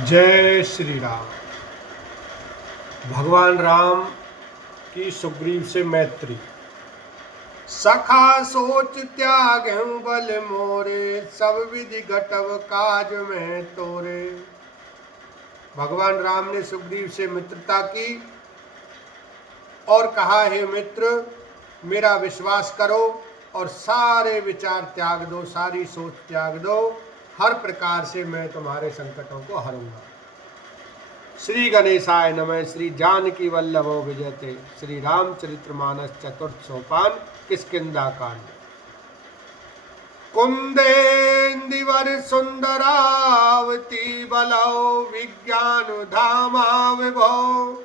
जय श्री राम। भगवान राम की सुग्रीव से मैत्री। सखा सोच त्याग बल मोरे, सब विधि घटव काज में तोरे। भगवान राम ने सुग्रीव से मित्रता की और कहा, हे मित्र, मेरा विश्वास करो और सारे विचार त्याग दो, सारी सोच त्याग दो। हर प्रकार से मैं तुम्हारे संकटों को हरूंगा। श्री गणेशाय नमः। श्री जानकी वल्लभो विजयते। श्री रामचरितमानस चतुर्थ सोपान किष्किंधा कांड। कुंदेंदिवर सुंदरावती बलौ, विज्ञान धामा विभो।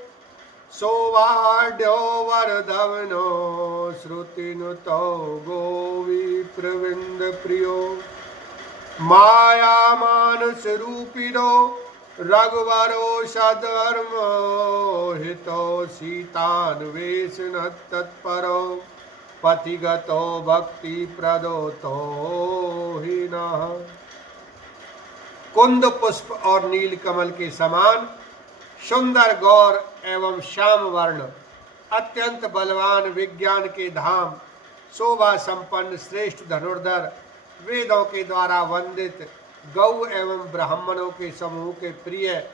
सौवाड्यो वरधवनो, श्रुतिनुतो गोवी प्रविंद प्रियो। माया मानस रूपिणो, रघुवरो सधर्म हितो। सीतान्वेषण तत्परो, पथिगतो भक्ति प्रदोतो ही नः। कुंद पुष्प और नील कमल के समान सुंदर गौर एवं श्याम वर्ण, अत्यंत बलवान, विज्ञान के धाम, शोभा संपन्न, श्रेष्ठ धनुर्धर, वेदों के द्वारा वंदित, गौ एवं ब्राह्मणों के समूह के प्रिय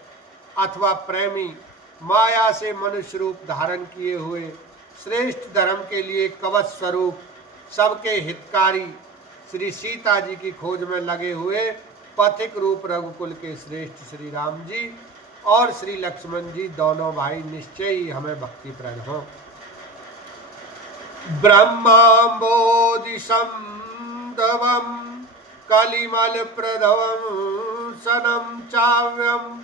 अथवा प्रेमी, माया से मनुष्य रूप धारण किए हुए, श्रेष्ठ धर्म के लिए कवच स्वरूप, सबके हितकारी, श्री सीता जी की खोज में लगे हुए पथिक रूप रघुकुल के श्रेष्ठ श्री राम जी और श्री लक्ष्मण जी दोनों भाई निश्चय ही हमें भक्तिप्रद हों। ब्रह्मांबोधि संदवम कलिमल प्रधवम सनम चाव्यम,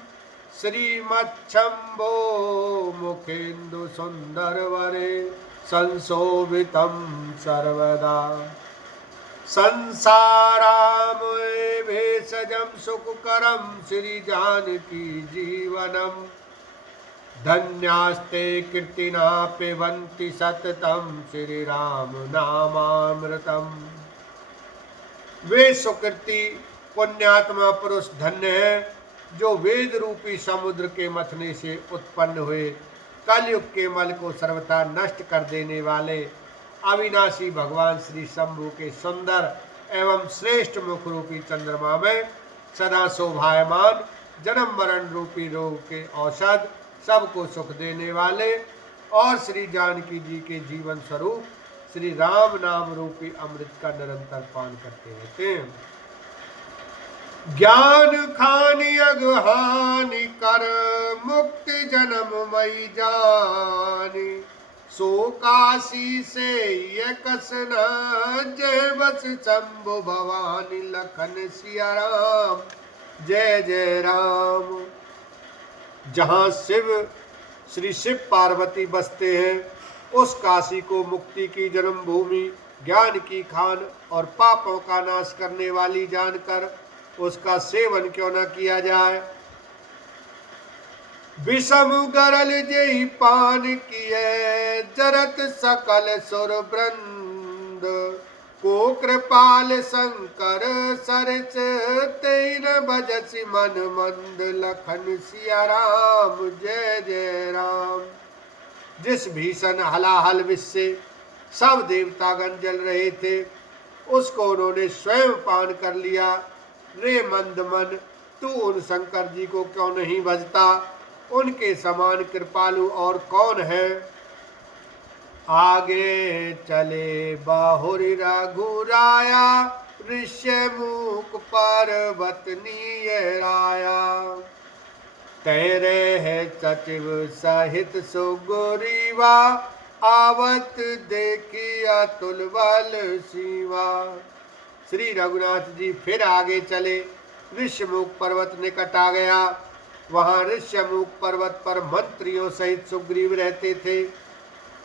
श्रीमच्छंभो मुखेन्दु सुंदर वरे, संशोभितम सर्वदा। संसारामय भेषजम सुखकरम, श्री जानकी जीवनम। धन्यास्ते कीर्तिना पिबन्ति सततम, श्री राम नामामृतम। वे सुकृति पुण्यात्मा पुरुष धन्य है जो वेद रूपी समुद्र के मथने से उत्पन्न हुए, कलयुग के मल को सर्वथा नष्ट कर देने वाले अविनाशी भगवान श्री शंभु के सुंदर एवं श्रेष्ठ मुख रूपी चंद्रमा में सदा शोभायमान, जन्म मरण रूपी रोग के औषध, सबको सुख देने वाले और श्री जानकी जी के जीवन स्वरूप श्री राम नाम रूपी अमृत का निरंतर पान करते रहते हैं। ज्ञान खानि अगहानि कर, मुक्ति जन्म मई जानी। सो काशी से ये कसन, जय बस शंभु भवानी। लखन सिया राम, जय जय राम। जहाँ श्री शिव पार्वती बसते हैं, उस काशी को मुक्ति की जन्मभूमि, ज्ञान की खान और पापों का नाश करने वाली जानकर उसका सेवन क्यों न किया जाए। विषम गरल जेहि पान किए, जरत सकल सुर वृंद। को कृपाल शंकर सरस, तेन बजसि मन मंद। लखन सिया राम, जय जय राम। जिस भीषण हलाहल विष से सब देवतागण जल रहे थे, उसको उन्होंने स्वयं पान कर लिया। रे मंद मन, तू उन शंकर जी को क्यों नहीं भजता? उनके समान कृपालु और कौन है? आगे चले बाहुरी रघुराया, ऋष्यमुख पर्वत नीयराया। तेरे है सचिव सहित सुग्रीवा, आवत देखी अतुल बल सीवा। श्री रघुनाथ जी फिर आगे चले। ऋष्यमुख पर्वत निकट आ गया। वहां ऋष्यमुख पर्वत पर मंत्रियों सहित सुग्रीव रहते थे।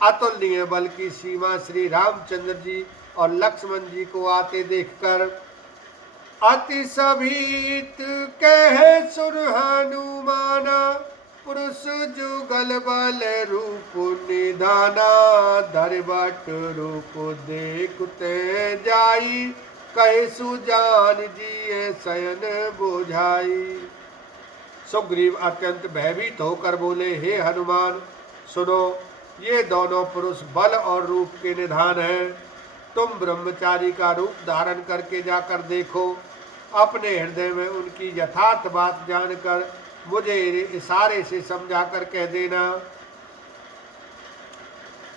अतुलनीय बल की सीमा श्री रामचंद्र जी और लक्ष्मण जी को आते देखकर अति सभीत कह सुर हनुमाना। पुरुष जुगल बल रूप निधाना, धरबट रूप देखते जाई। कहे सुजान जी शयन बुझाई। सुग्रीव अत्यंत भयभीत होकर बोले, हे हनुमान सुनो, ये दोनों पुरुष बल और रूप के निधान हैं। तुम ब्रह्मचारी का रूप धारण करके जाकर देखो, अपने हृदय में उनकी यथार्थ बात जानकर मुझे इशारे से समझा कर कह देना।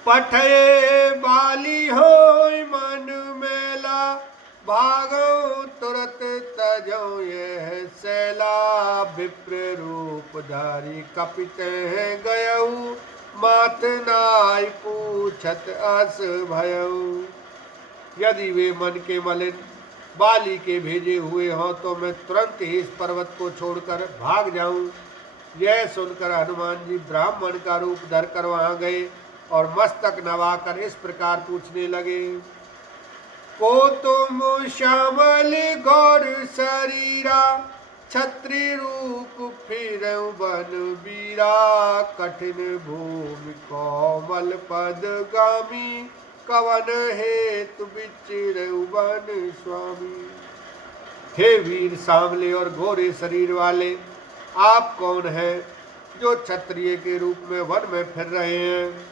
पठये बाली हो मन मेला, भागो तुरत तजो यह सैला। विप्र रूप धारी कपित है गयऊ, मात नाय पूछत अस भयऊ। यदि वे मन के मलिन बाली के भेजे हुए हों तो मैं तुरंत ही इस पर्वत को छोड़कर भाग जाऊं। यह सुनकर हनुमान जी ब्राह्मण का रूप धरकर वहां गए और मस्तक नवाकर इस प्रकार पूछने लगे, को तुम श्यामल गौर शरीरा, छत्री रूप फिर बन बीरा। कठिन भूमि कोमल पद गामी, कवन हेतु विचिरऊ वन स्वामी। हे वीर सांवले और घोरे शरीर वाले, आप कौन हैं जो क्षत्रिय के रूप में वन में फिर रहे हैं।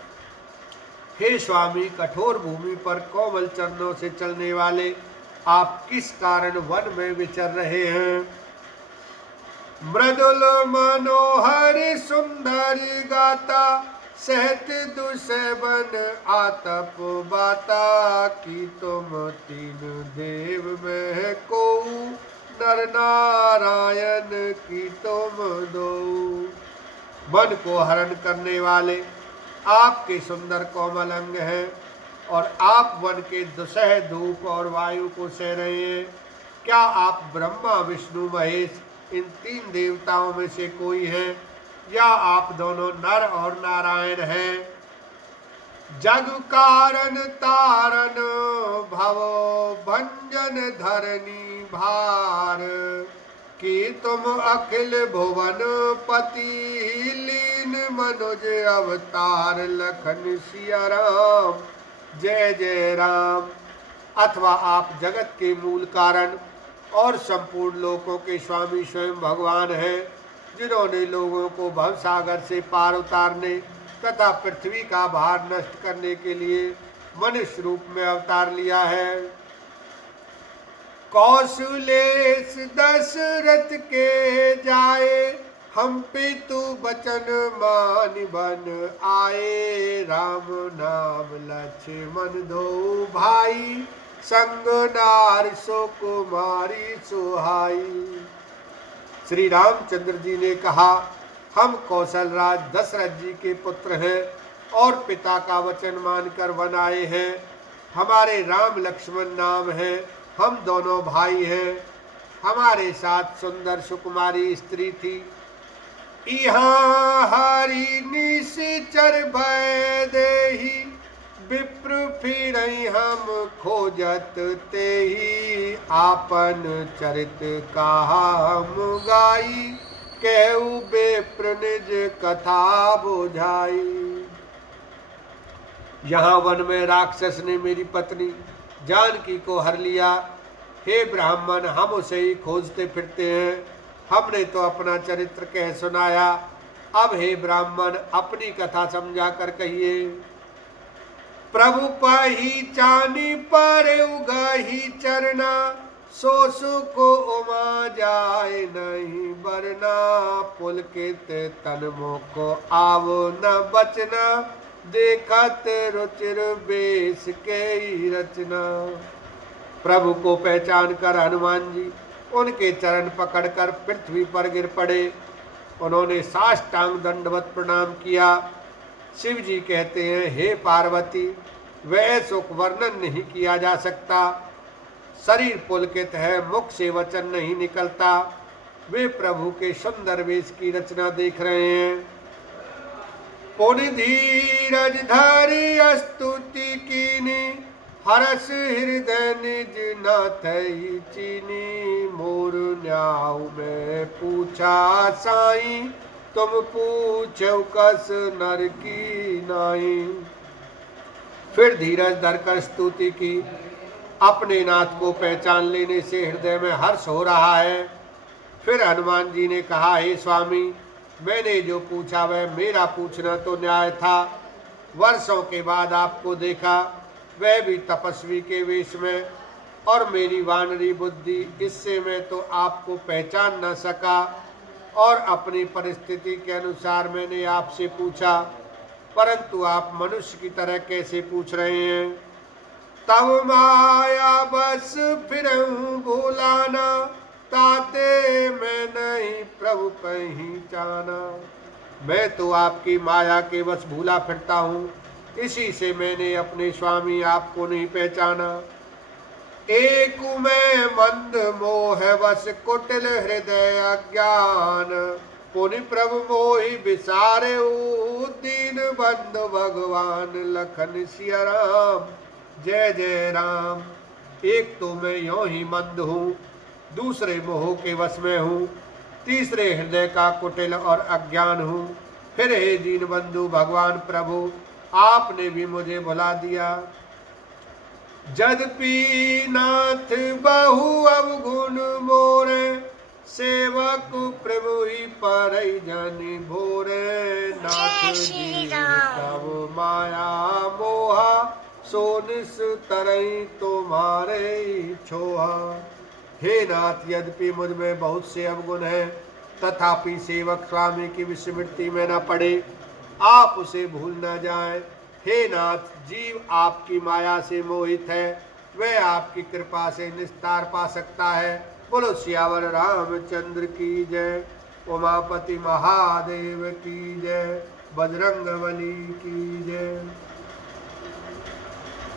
हे स्वामी, कठोर भूमि पर कोमल चरणों से चलने वाले आप किस कारण वन में विचर रहे हैं। मृदुल मनोहर सुंदर गाता, सहत दुसेबन आतप बाता। की तुम तीन देव में को, नर नारायण की तुम दो। मन को हरण करने वाले आपके सुंदर कोमल अंग हैं और आप वन के दुसह धूप और वायु को सह रहे हैं। क्या आप ब्रह्मा विष्णु महेश इन तीन देवताओं में से कोई हैं, या आप दोनों नर और नारायण हैं। जग कारण तारण भवो भंजन धरनी भार, कि तुम अखिल भुवन पति लीन मनुज अवतार। लखन सिया राम जय जय राम। अथवा आप जगत के मूल कारण और संपूर्ण लोकों के स्वामी स्वयं भगवान हैं, जिन्होंने लोगों को भवसागर से पार उतारने तथा पृथ्वी का भार नष्ट करने के लिए मनुष्य रूप में अवतार लिया है। कौशलेश दशरथ के जाए, हम पितु बचन मान बन आए। राम नाम लक्ष्मण दो भाई, संग नार सो कुमारी सुहाई। श्री रामचंद्र जी ने कहा, हम कौशल राज दशरथ जी के पुत्र हैं और पिता का वचन मानकर वन आए हैं। हमारे राम लक्ष्मण नाम है, हम दोनों भाई हैं। हमारे साथ सुंदर सुकुमारी स्त्री थी। यहाँ हरि निश्चर भय देही, विप्र फिर हम खोजत तेही। आपन चरित कहा हम गाई, कहु विप्र निज कथा बुझाई। यहाँ वन में राक्षस ने मेरी पत्नी जानकी को हर लिया। हे ब्राह्मण, हम उसे ही खोजते फिरते हैं। हमने तो अपना चरित्र कह सुनाया, अब हे ब्राह्मण अपनी कथा समझा कर कहिए। प्रभु पहिचानी पर उगही चरना, सोसु को उमा जाए नहीं बरना। पुलकित तन को आवो न बचना, देखत रुचिर बेस के रचना। प्रभु को पहचान कर हनुमान जी उनके चरण पकड़कर पृथ्वी पर गिर पड़े। उन्होंने साष्टांग दंडवत प्रणाम किया। शिव जी कहते हैं, हे पार्वती, वह सुख वर्णन नहीं किया जा सकता। शरीर पुलकित है, मुख से वचन नहीं निकलता। वे प्रभु के सुंदर वेश की रचना देख रहे हैं। पुनि धीरज धरि स्तुति कीनी, हरस हृदय निज नाथ ही चीनी। मोर न्याऊ में पूछा साई, तुम पूछो कस नर की नाई। फिर धीरज धरकर स्तुति की। अपने नाथ को पहचान लेने से हृदय में हर्ष हो रहा है। फिर हनुमान जी ने कहा, हे स्वामी, मैंने जो पूछा वह मेरा पूछना तो न्याय था। वर्षों के बाद आपको देखा, वह भी तपस्वी के वेश में, और मेरी वानरी बुद्धि, इससे मैं तो आपको पहचान न सका, और अपनी परिस्थिति के अनुसार मैंने आपसे पूछा, परंतु आप मनुष्य की तरह कैसे पूछ रहे हैं। तब माया बस फिरऊं भूलाना, ताते मैं नहीं प्रभु पहचाना। मैं तो आपकी माया के बस भूला फिरता हूँ, इसी से मैंने अपने स्वामी आपको नहीं पहचाना। एक मैं मंद मोह बस कुटिल हृदय अज्ञान, पुनि प्रभु मोहि बिसारे दीन बंधु भगवान, लखन सिया राम जय जय राम। एक तो मैं यों ही मंद हूँ, दूसरे मोह के वश में हूँ, तीसरे हृदय का कुटिल और अज्ञान हूँ। फिर हे दीन बंधु भगवान प्रभु, आपने भी मुझे भुला दिया। यद्यपि नाथ बहु अवगुण मोरे, सेवक प्रभु ही पर जनि भोरे। नाथ जी तब माया मोहा, सोनिस तरई तुम्हारे छोहा। हे नाथ, यद्यपि मुझ में बहुत से अवगुण हैं, तथापि सेवक स्वामी की विस्मृति में न पड़े, आप उसे भूल न जाएं। हे नाथ, जीव आपकी माया से मोहित है, वह आपकी कृपा से निस्तार पा सकता है। बोलो सियावर रामचंद्र की जय, उमापति महादेव की जय, बजरंग बली की जय।